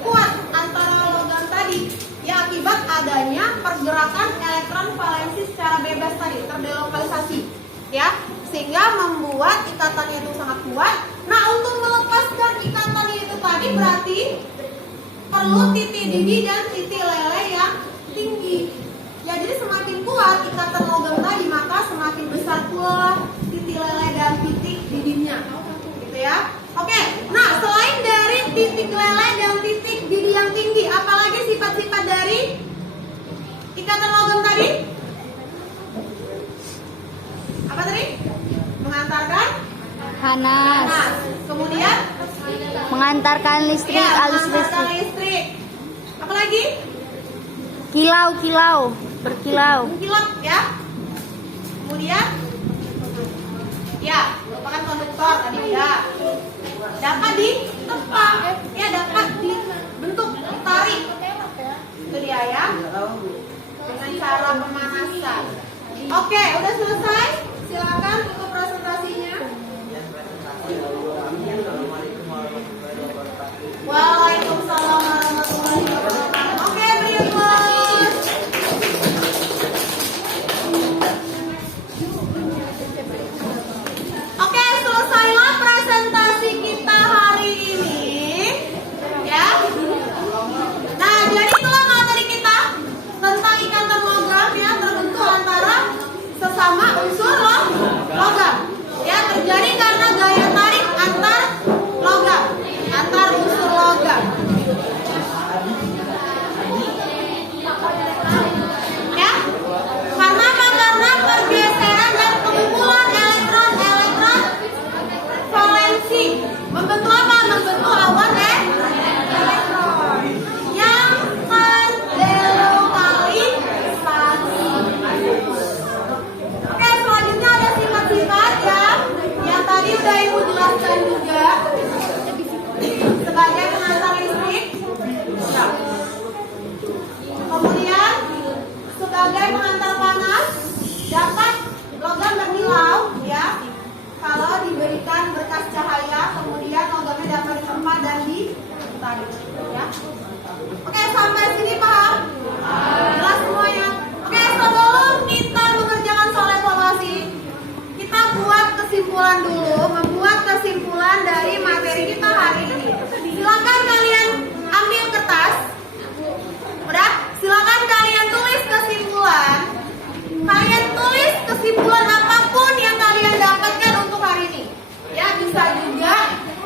kuat antara logam tadi. Ya, akibat adanya pergerakan elektron valensi secara bebas tadi, terdelokalisasi. Ya, sehingga membuat ikatannya itu sangat kuat. Nah, untuk melepaskan ikatannya itu tadi berarti perlu titik didih dan titik lele yang tinggi. Ya, jadi semakin kuat ikatan logam tadi, maka semakin besar pula titik lele dan titik didihnya. Gitu ya. Oke, nah selain dari titik lele dan titik didih yang tinggi, apalagi sifat-sifat dari ikatan logam tadi? Apa tadi? Mengantarkan Panas. panas. Kemudian Mengantarkan listrik, ya, arus mengantarkan listrik. listrik. Apa lagi? Kilau, berkilau. Kilap ya. Kemudian ya, motor tadi ya. Dapat ditempa, ya dapat dibentuk, ditarik. Itu dia ya. Dengan cara pemanasan. Oke, udah selesai. Silakan untuk presentasinya. Waalaikumsalam warahmatullahi wabarakatuh. Oke, berikut. Oke, selesailah presentasi kita hari ini. Ya. Nah, jadi itulah materi kita tentang ikatan logam yang terbentuk antara sesama unsur logam. Ya, terjadi karena gaya tarik antar logam, antar unsur logam. Ya, karena apa? Karena pergeseran dan pengumpulan elektron valensi membentuk apa? Membentuk awan elektron yang mendelokalisasi. Oke, selanjutnya ada sifat-sifat yang tadi udah Ibu jelaskan juga sebagai pengantar listrik. Ya. Kemudian sebagai pengantar panas dapat logam berkilau ya kalau diberikan berkas cahaya, kemudian logamnya dapat ditempa dan ditarik ya. Oke, sampai sini paham? Jelas semuanya? Oke, sebelum kita mengerjakan soal evaluasi, kita buat kesimpulan dulu, membuat kesimpulan dari materi kita hari ini. Silakan kalian ambil kertas. Udah? Silakan kalian tulis kesimpulan. Kalian tulis kesimpulan apapun yang kalian dapatkan untuk hari ini. Ya, bisa juga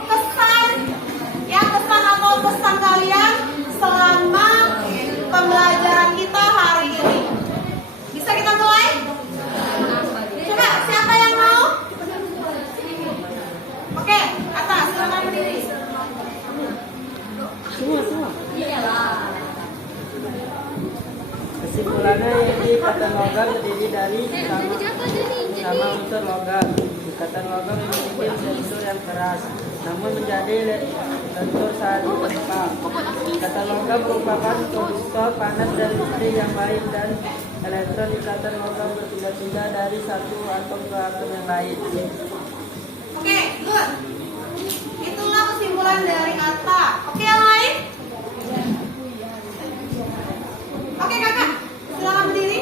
kesan, ya kesan atau pesan kalian selama pembelajaran kita hari ini. Bisa kita mulai? Coba, siapa yang mau? Oke, atas, silakan berdiri. Kesimpulannya ini ikatan logam terdiri dari sama unsur logam. Ikatan logam memiliki lentur yang keras, namun menjadi lentur saat ditempa. Ikatan logam merupakan konduktor panas dan listrik yang baik, dan elektron ikatan logam berpindah-pindah dari satu atom ke atom yang lain. Oke, good. Itulah kesimpulan dari Atta. Oke, yang lain? Oke, kakak, silakan berdiri.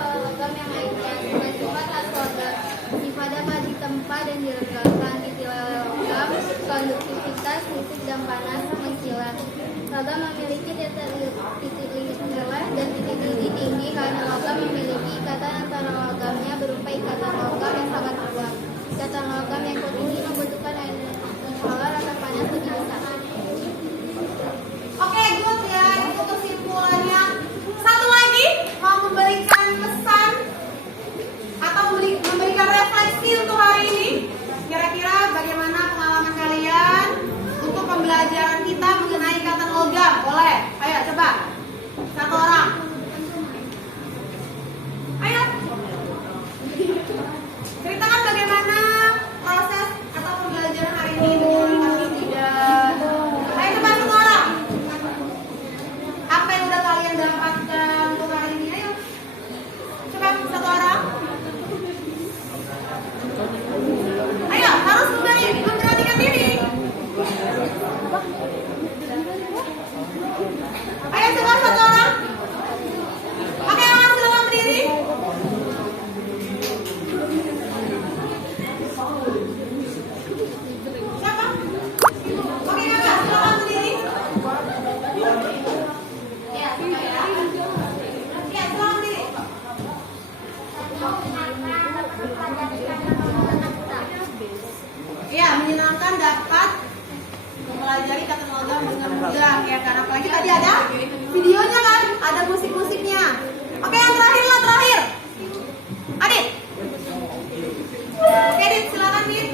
Logam yang lainnya sifat khas logam. Sifat dapat ditempa dan diregangkan. Nilai logam, konduktivitas, listrik dan panas, mengkilat. Logam memiliki titik limit rendah dan titik limit tinggi karena logam memiliki ikatan antara logamnya berupa ikatan logam yang sangat kuat. Ikatan logam yang kuat ini membutuhkan pola rasa panas lebih besar. Oke, good ya, itu kesimpulannya. Satu lagi, mau memberikan pesan atau memberikan refleksi untuk hari ini. Kira-kira bagaimana pengalaman kalian untuk pembelajaran kita mengenai ikatan logam? Boleh? Ayo, coba. Satu orang. Ayo. Ceritakan bagaimana proses atau pembelajaran hari ini dengan ikatan tidak. Ayo, coba semua orang. Apa yang udah kalian dapatkan untuk hari ini? Ayo. Coba satu orang. Ayo, harus memberanikan diri. Ayo coba satu orang. Oke, silakan berdiri. Siapa? Oke, kakak, silakan berdiri. Ya, silakan ya. Ya, silakan berdiri. Ya, menyenangkan dapat mempelajari ikatan logam dengan mudah ya kan, apalagi tadi ada videonya kan, ada musik-musiknya. Oke, yang terakhir lah, terakhir. Adit. Oke, Adit, silakan Adit.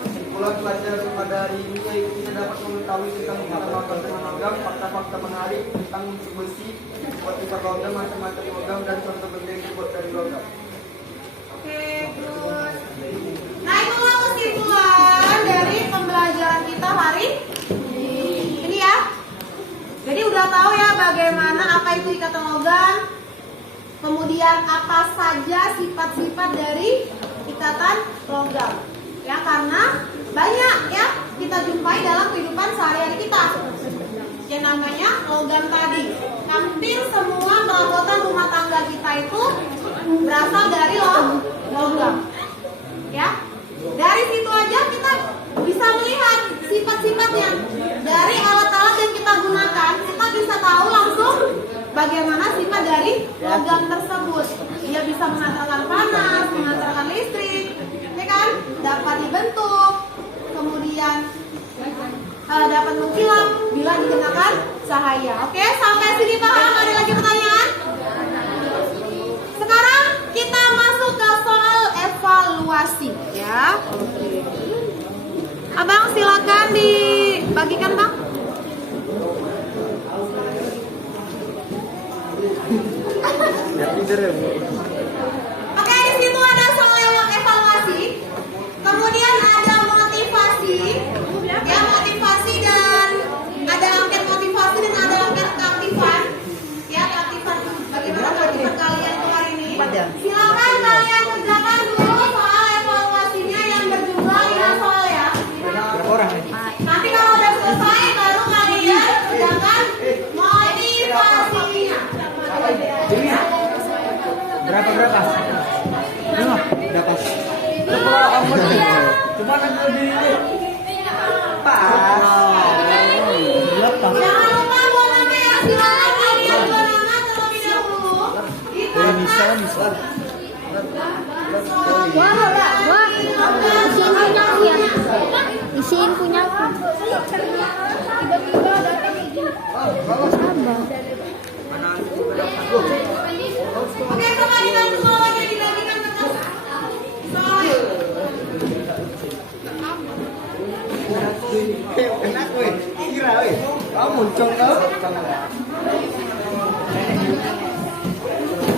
Kesimpulan pelajaran pada hari ini yaitu kita dapat mengetahui tentang ikatan logam dengan logam, fakta-fakta menarik tentang unsur besi, seperti logam, macam-macam logam, dan contoh bentuk yang dibuat dari logam. Oke. sudah tahu ya bagaimana apa itu ikatan logam, kemudian apa saja sifat-sifat dari ikatan logam. Ya, karena banyak ya kita jumpai dalam kehidupan sehari-hari kita. Yang namanya logam tadi. Hampir semua perabotan rumah tangga kita itu berasal dari logam. Ya. Dari situ aja kita bisa melihat sifat-sifatnya. Dari alat-alat yang kita gunakan, kita bisa tahu langsung bagaimana sifat dari logam tersebut. Dia bisa mengantarkan panas, mengantarkan listrik, ya kan? Dapat dibentuk, kemudian dapat mengkilap bila dikenakan cahaya. Oke, sampai sini paham? Ada lagi pertanyaan? Sekarang kita masuk ke soal evaluasi, ya. Abang silakan dibagikan, Bang. Oke, di situ ada soal evaluasi. Kemudian ada motivasi, ya motivasi dan ada angket motivasi dan ada angket keaktifan. Ya, keaktifan. Bagaimana keaktifan kalian untuk hari ini? Silakan kalian kerjakan dulu soal evaluasinya yang berjumlah 5 soal ya. Berapa orang nih? Nanti kalau udah selesai baru kalian kerjakan motivasinya. Berapa? Berapa? Cuma nanti diri. Pas. Jangan lupa buat nama ya, silakan kalian buat nama terlebih dahulu. Isiin punya aku. Tiba-tiba datang izin. Oke, coba dibantu soalnya dibagikan ke soalnya. Enak weh. Kira weh. Kamu muncul tuh.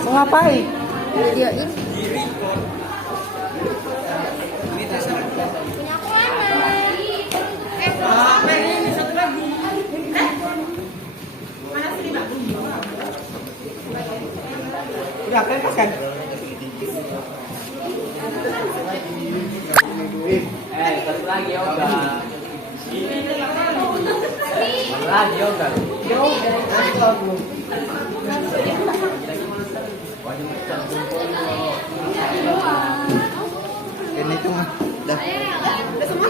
Mau ngapain? Videoin. Mana sini, Bang? Udah kalian kan? Satu lagi yoga. Satu lagi yoga. Ini tuh mah. Dah. Udah semua?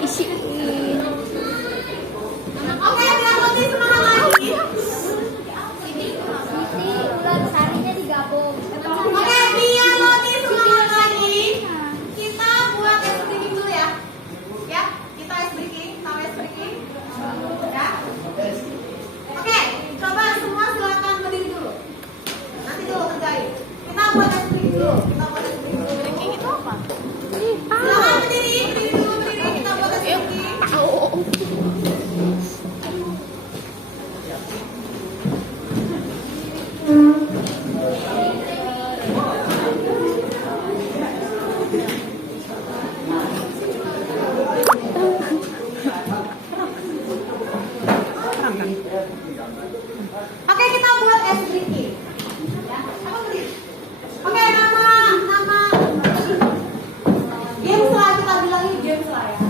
Isiin. Oke, biar lebih semangat lagi. Isi ular sarinya digabung. Oke, biar lebih semangat lagi. Kita buat ice breaking dulu ya. Ya, kita ice breaking, tahu ice breaking? Ya. Oke, coba semua silakan berdiri dulu. Nanti dulu kerjain. Kita buat ice breaking dulu. Kita buat ice breaking dulu. Breaking itu apa? Silakan berdiri dulu, berdiri. Kita buat ice breaking. Oke, kita buat es breaking. Ya, apa beri? Oke, nama games lah kita bilangin games lah ya.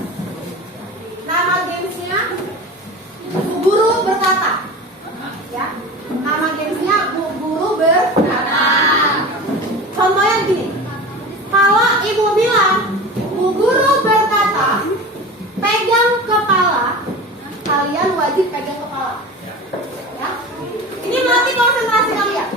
Nama gamesnya Bu Guru Berkata. Ya, nama gamesnya Bu Guru Berkata. Contohnya begini. Kalau ibu bilang Bu Guru berkata, pegang kepala, kalian wajib pegang kepala. Ya. Ini melatih konsentrasi kalian.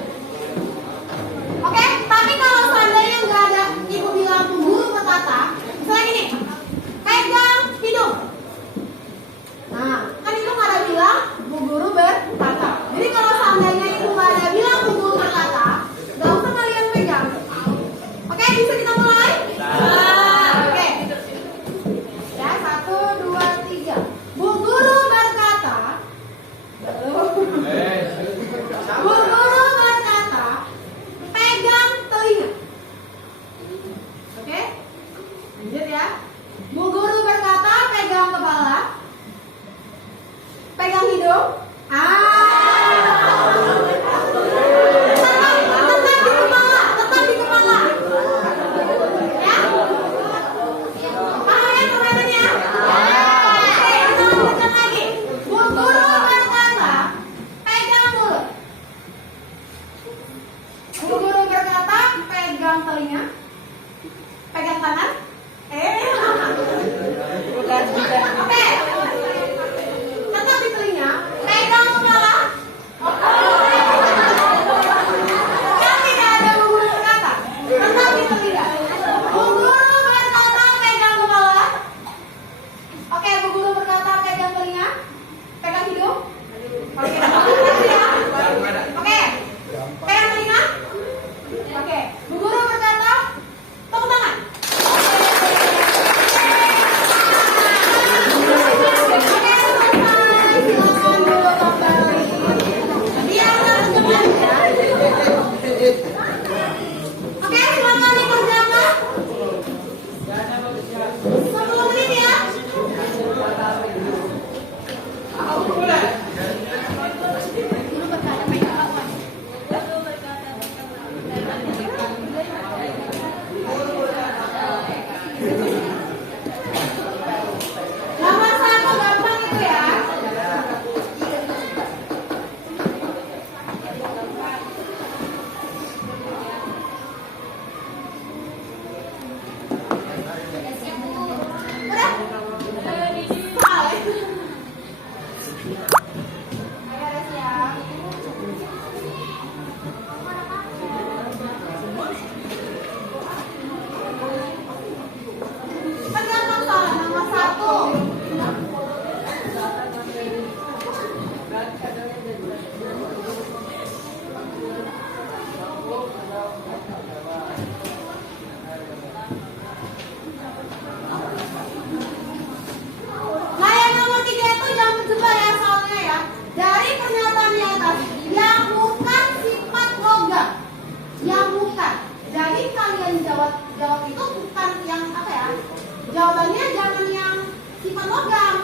logam,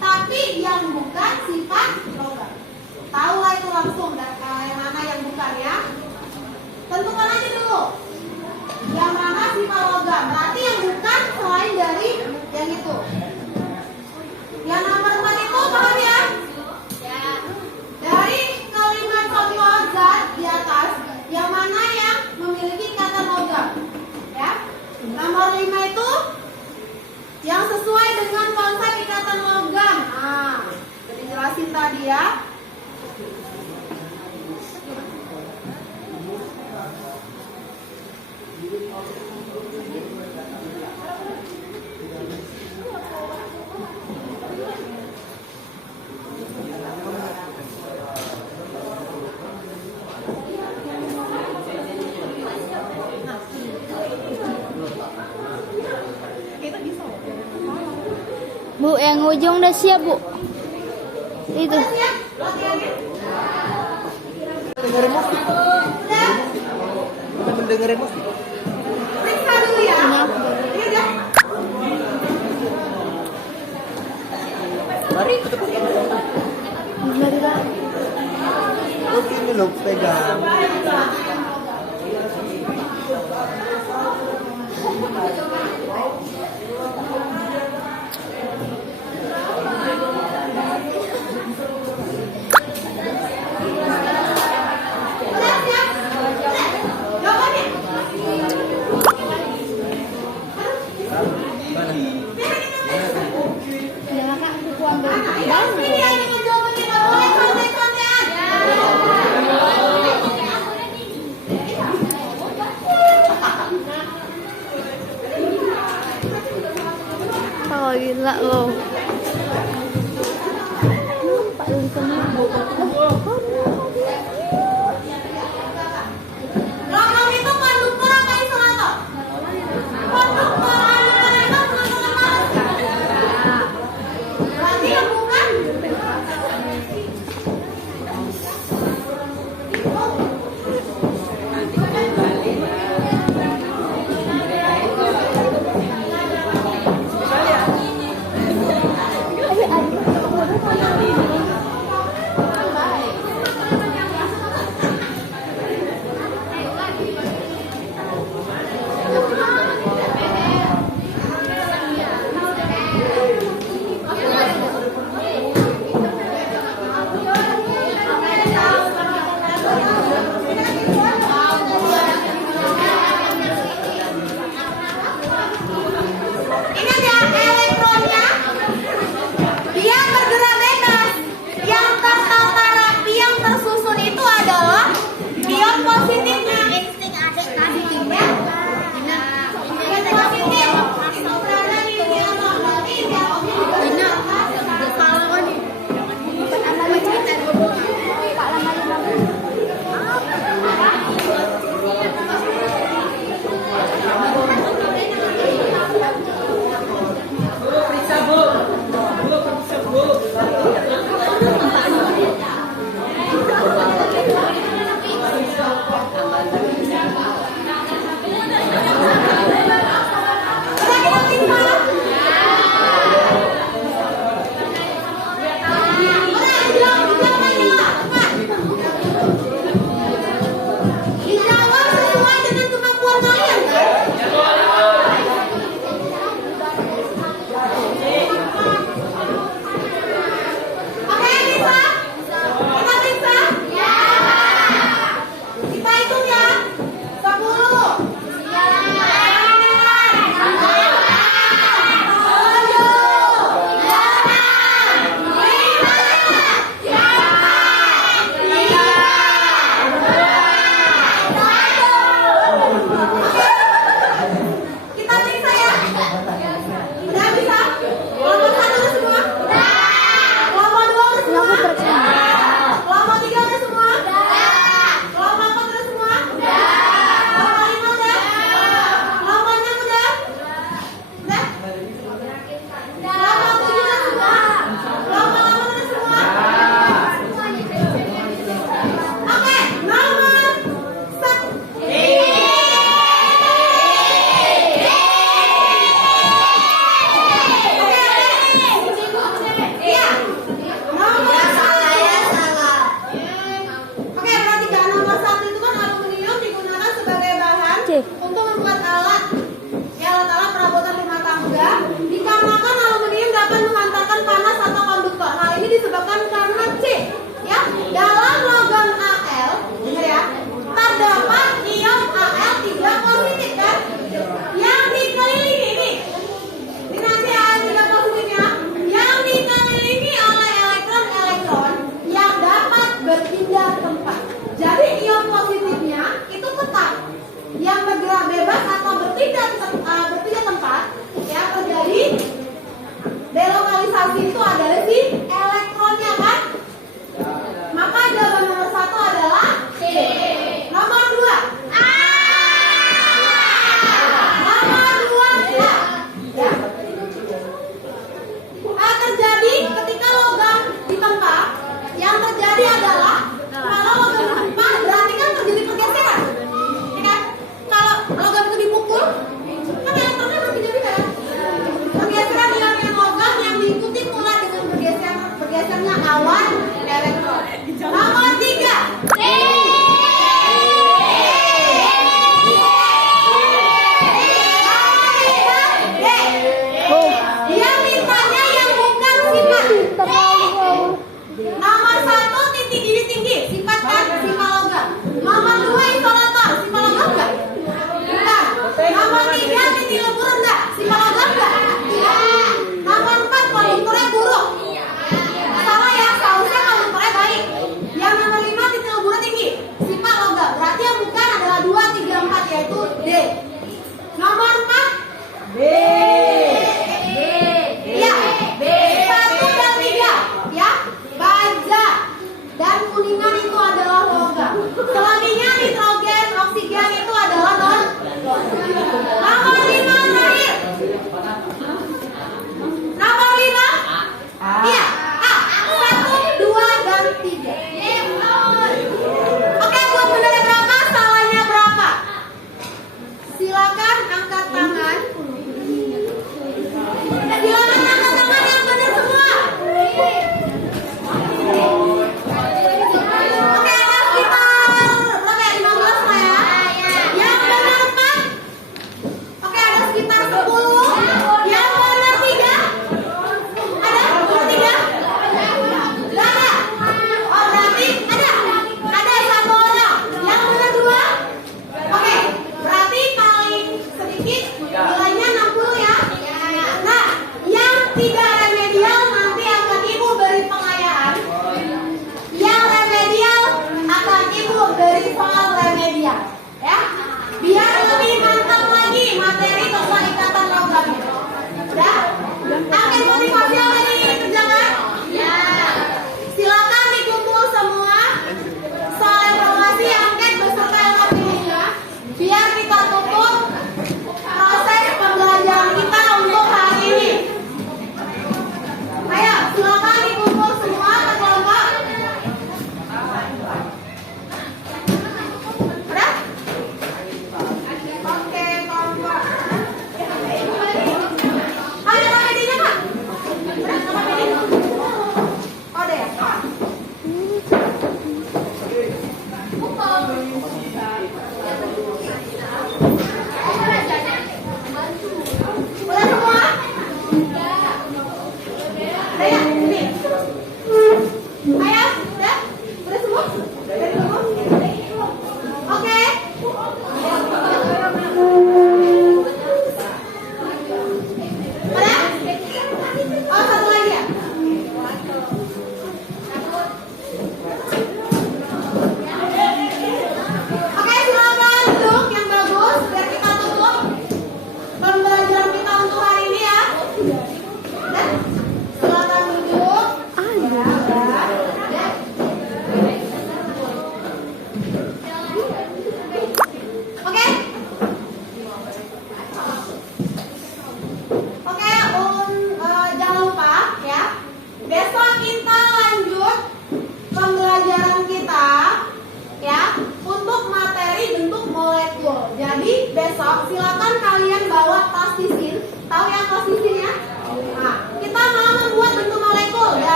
tapi yang bukan sifat logam. Tahu lah itu langsung yang mana yang bukan ya. Tentukan aja dulu yang mana sifat logam. Berarti yang bukan selain dari yang itu. Yang nomor 4 itu paham ya? Dari kalimat contoh zat di atas, yang mana yang memiliki kata logam? Ya. Nomor 5 itu yang sesuai dengan konsep ikatan logam. Nah, sudah dijelasin tadi ya. Bu, yang ujung udah siap, Bu. Itu. Udah siap latihannya? Dengerin musik. Udah? Kita dengerin musik. Periksa dulu ya. Ini udah. Mari kita pegang. Oh, ini loh pegang. Udah siap? Jawabannya? Ya, Kak, aku ambil. Ini yang dengan jawabannya nggak boleh kontek-kontekan.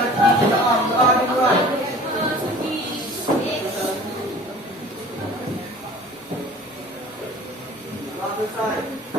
Doa dimulai. Doa selesai.